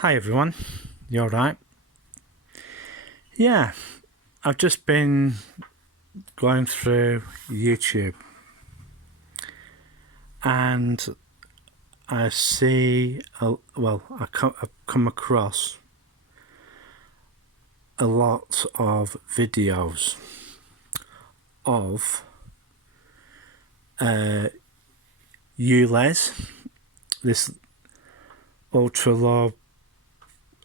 Hi everyone, you alright? Yeah, I've just been going through YouTube and I've come across a lot of videos of ULEZ, this ultra low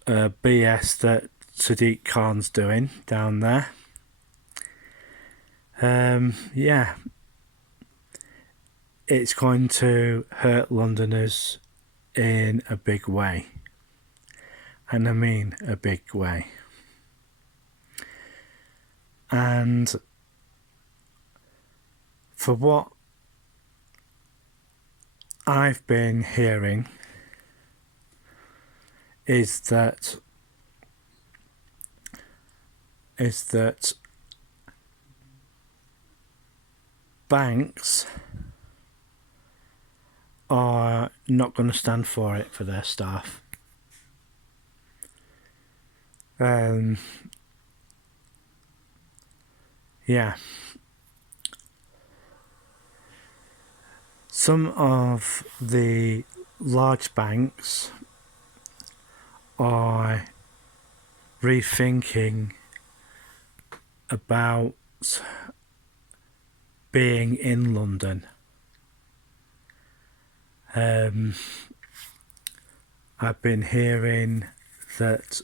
BS that Sadiq Khan's doing down there. Yeah, it's going to hurt Londoners in a big way. And I mean a big way. And for what I've been hearing is that banks are not going to stand for it for their staff. Yeah. Some of the large banks are rethinking about being in London. I've been hearing that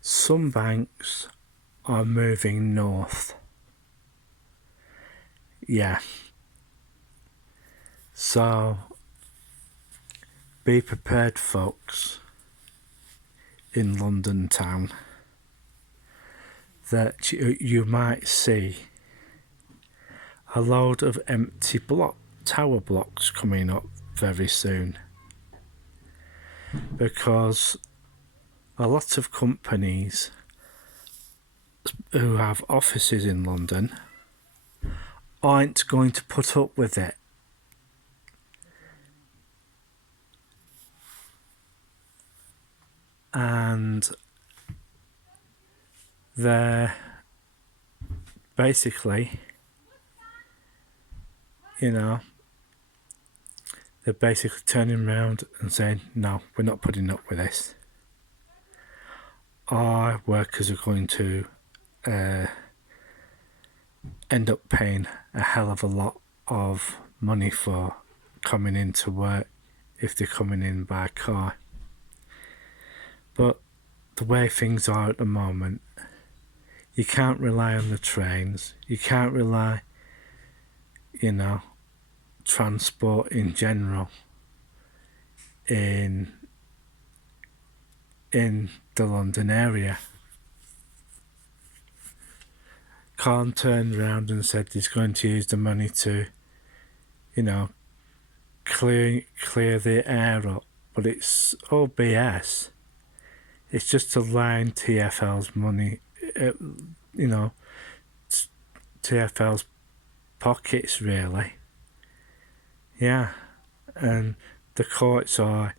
some banks are moving north. Yeah. So be prepared, folks, in London town, that you might see a load of empty tower blocks coming up very soon, because a lot of companies who have offices in London aren't going to put up with it. And they're basically, they're basically turning around and saying, no, we're not putting up with this. Our workers are going to end up paying a hell of a lot of money for coming into work if they're coming in by car. But the way things are at the moment, you can't rely on the trains, you can't rely, transport in general in the London area. Khan turned around and said he's going to use the money to, clear the air up, but it's all BS. It's just to line TfL's money, TfL's pockets, really. Yeah, and the courts are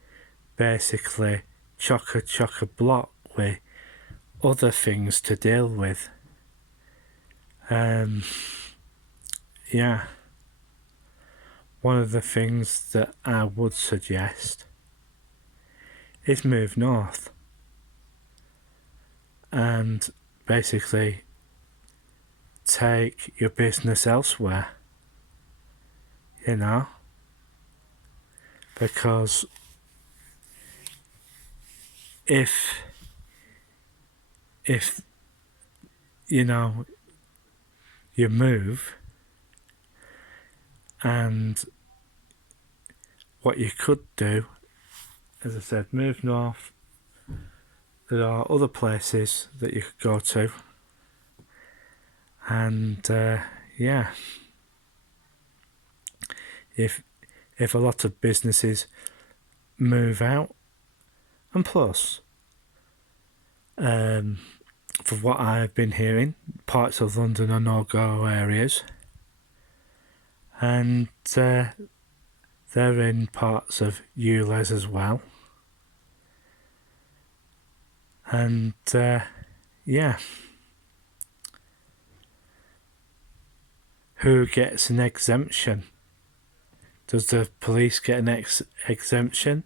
basically chock-a-block with other things to deal with. Yeah. One of the things that I would suggest is move north and basically take your business elsewhere, because if you move, and what you could do, as I said, move north. There are other places that you could go to, and if a lot of businesses move out, and plus, for what I've been hearing, parts of London are no-go areas, and they're in parts of ULEZ as well. And yeah, who gets an exemption? Does the police get an exemption?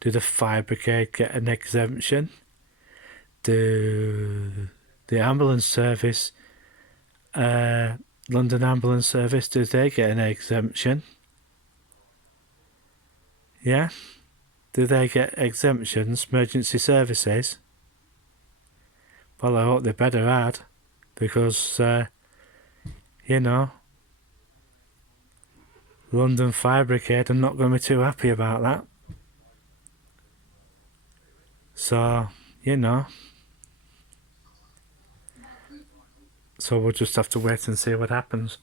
Do the fire brigade get an exemption? Do the ambulance service, London Ambulance Service, do they get an exemption? Yeah? Do they get exemptions, emergency services? Well, I hope they better add, because, you know, London Fire Brigade are not going to be too happy about that. So, you know, so we'll just have to wait and see what happens.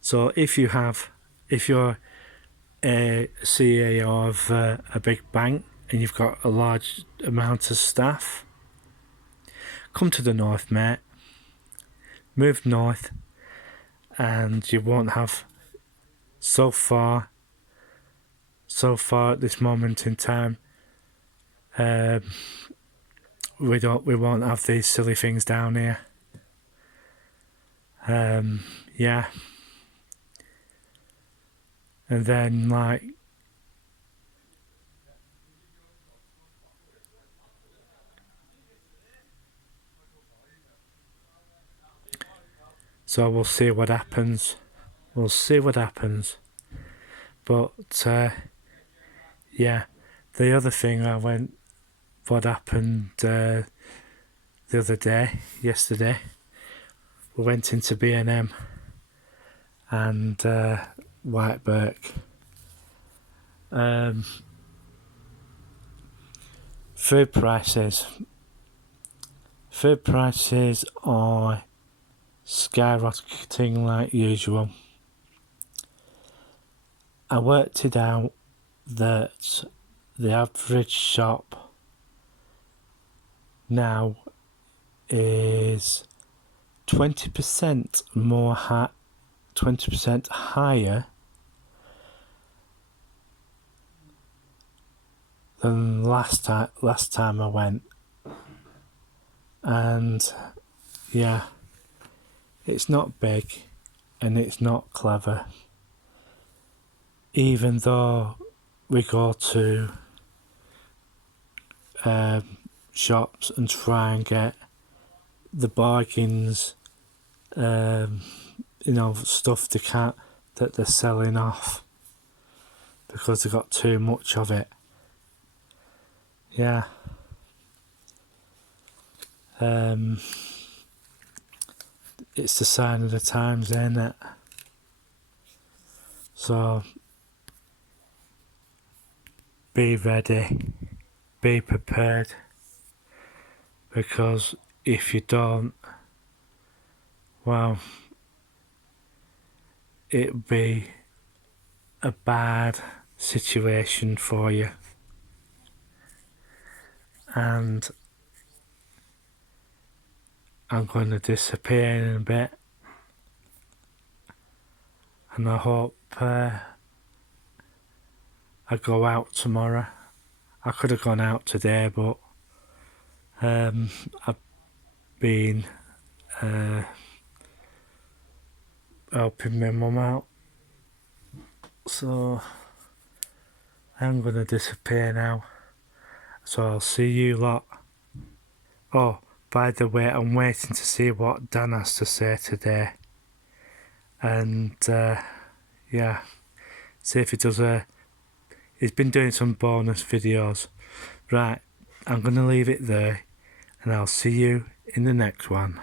So if you're a CEO of a big bank and you've got a large amount of staff, come to the north, mate. Move north, and you won't have so far at this moment in time. We won't have these silly things down here. Yeah. And then, like, so we'll see what happens. But, yeah, the other thing what happened the other day, yesterday, we went into B&M and White Birk. Food prices are skyrocketing like usual. I worked it out that the average shop now is 20% more 20% higher than last time I went. And yeah, it's not big and it's not clever. Even though we go to shops and try and get the bargains, stuff that they're selling off because they've got too much of it. Yeah. It's the sign of the times, ain't it? So be ready, be prepared, because if you don't, well, it'll be a bad situation for you. And I'm going to disappear in a bit, and I hope I go out tomorrow. I could have gone out today, but I've been helping my mum out, so I'm going to disappear now. So I'll see you lot. Oh, by the way, I'm waiting to see what Dan has to say today. And yeah, see if he does he's been doing some bonus videos. Right, I'm going to leave it there, and I'll see you in the next one.